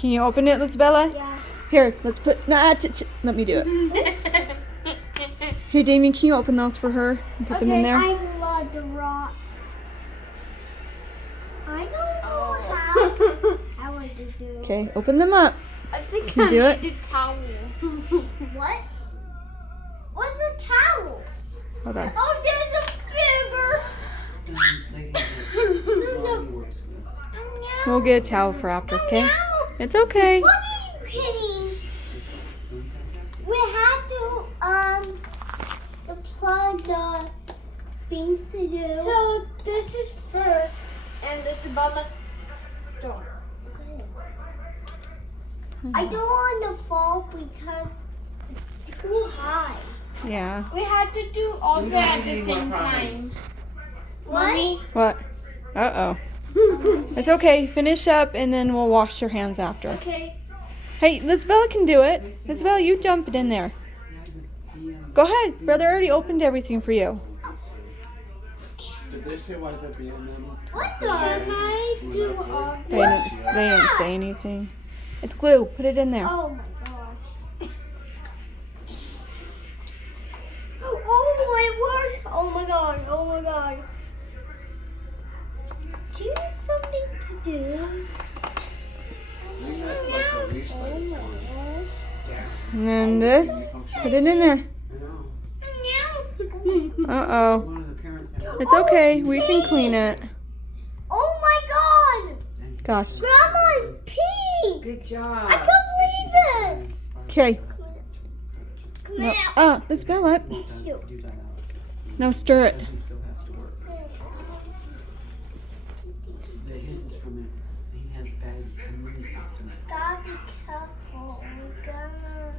Can you open it, Lisabella? Yeah. Here, let's put. Nah, let me do it. Hey, Damien, can you open those for her and put them in there? I love the rocks. I don't know how I want to do it. Okay, open them up. I think Can you do it? need a towel. What? What's a towel? Hold on. Oh, there's a bigger. We'll get a towel for after, okay? Meow. It's okay. What are you kidding? We had to plug the things to do. So this is first, and this is Mama's door. I don't want to fall because it's too high. Yeah. We have to do all that at the same time. Mommy, What? Uh-oh. It's okay. Finish up, and then we'll wash your hands after. okay. Hey, Lisabella can do it. Lisabella, you dump it in there. Go ahead. Brother already opened everything for you. Did they say why that be in them? What Can I do all They didn't say anything. It's glue. Put it in there. Oh my gosh. Oh, it works. Oh my god. Oh my god. Do you have something to do? I think that's like a leash Oh that my it's on. god. And then this. Put it in there. I know. Uh-oh. One of the parents had It's okay. We can clean it. Oh my god. Gosh. Grandma is pink. Good job. I can't believe this. Okay. Come No. here. Lisabella. You. Do that, Alex. No, stir it. He still has to work. But his is from it. He has bad immune system. Gotta be careful. We're gonna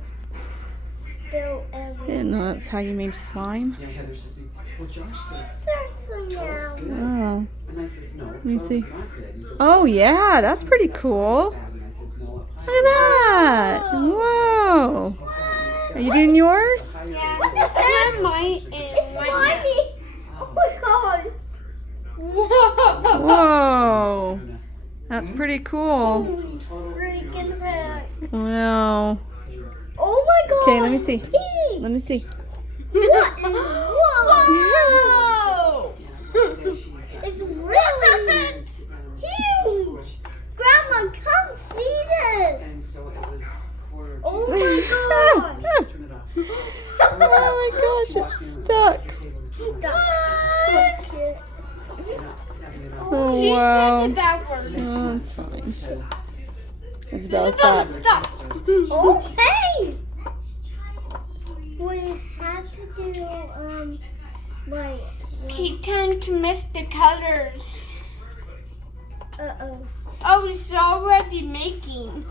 spill I everything. didn't know that's how you made slime. Yeah, Heather says, well, Josh says There's some Troll's now. good. Oh. And I says, no, me Troll's see. not good. He goes, Oh, yeah. That's pretty cool. bad. And I says, no, Look at that. Whoa. Are you doing yours? Yeah. What the heck? And mine is It's slimy. Oh my god. Whoa. Whoa. That's pretty cool. Freaking heck. Wow. Oh my god. Okay, let me see. Pink. Let me see. What? Whoa. Whoa. It's really huge. Grandma, come see this. And so it was quarter to Oh my god. turn it off. Oh my gosh, it's stuck. Oh, She said wow. it backwards. Oh, it's fine. Isabella, Isabella, stop. stop. Okay. We have to do like Keep trying to mix the colors. uh-oh. Oh, it's already making.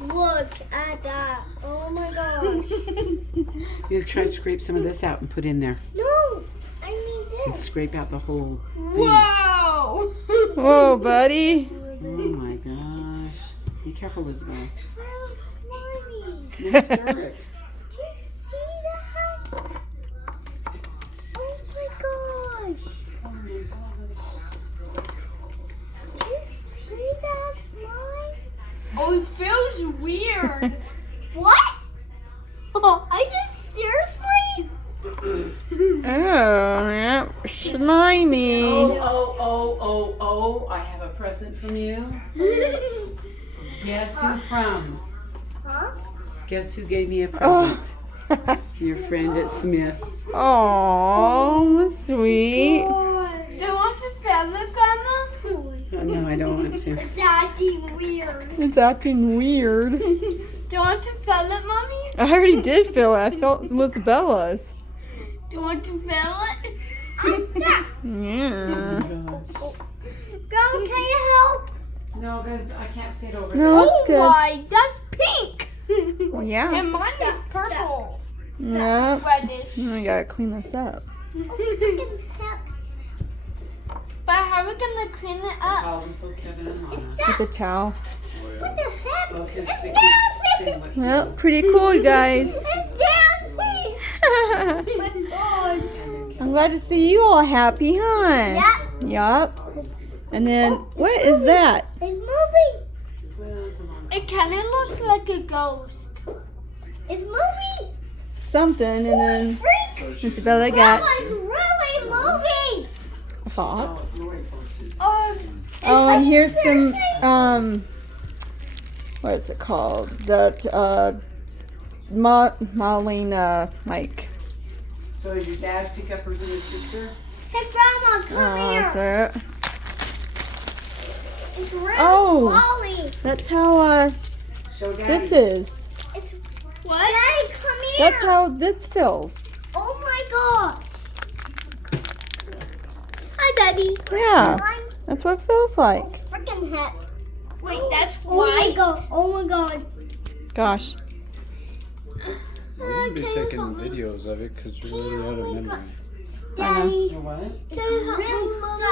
Look at that. Oh my gosh. You try to scrape some of this out and put in there. No, I need And this. scrape out the whole thing. Whoa. Whoa, buddy. Oh my gosh. Be careful, Elizabeth. It's real slimy. Now stir it. Do you see that? Oh my gosh. Do you see that slime? Oh, it feels weird. What? Are you seriously? Oh, yeah. Slimy. Oh, I have a present from you. Guess who from? Huh? Guess who gave me a present? Your friend at Smith's. Oh, sweet. Do you want to feel it, Grandma? Oh, no, I don't want to. It's acting weird. It's acting weird. Do you want to feel it, Mommy? I already did feel it. I felt Lisabella's. Do you want to feel it? I'm stuck. Yeah. Grandma, can you help? No, because I can't fit over No, that's Oh good. my, that's pink. Yeah. And mine is Stop, purple. Yep. Reddish. I gotta clean this up. Oh, freaking heck. But how are we going to clean it up? Call them so Kevin and Lana. With the towel. What the heck? Well, because they It's keep saying dancing. what Well, pretty cool, you guys. It's dancing. Oh my god. I'm glad to see you all happy, huh? Yep. Yup. And then, what is that? It's moving. Well, it's It kind of looks like a ghost. It's moving. Something, and then Freak. Isabella got Grandma's really moving. a fox. Oh, Oh, and here's some what is it called? That Marlene like. So did your dad pick up her little sister? Hey, Grandma, come here. Sure. It's really Oh. smelly. That's how Show Daddy. this is. It's What? Daddy, come here. That's how this feels. Oh my God. Hi, Daddy. Yeah, I'm that's what it feels like. freaking hat. Wait, that's Oh my why. God. Oh my God. Gosh. We're gonna be taking videos of it because we're really out of memory. I know. Daddy, You know what? it's really stuck.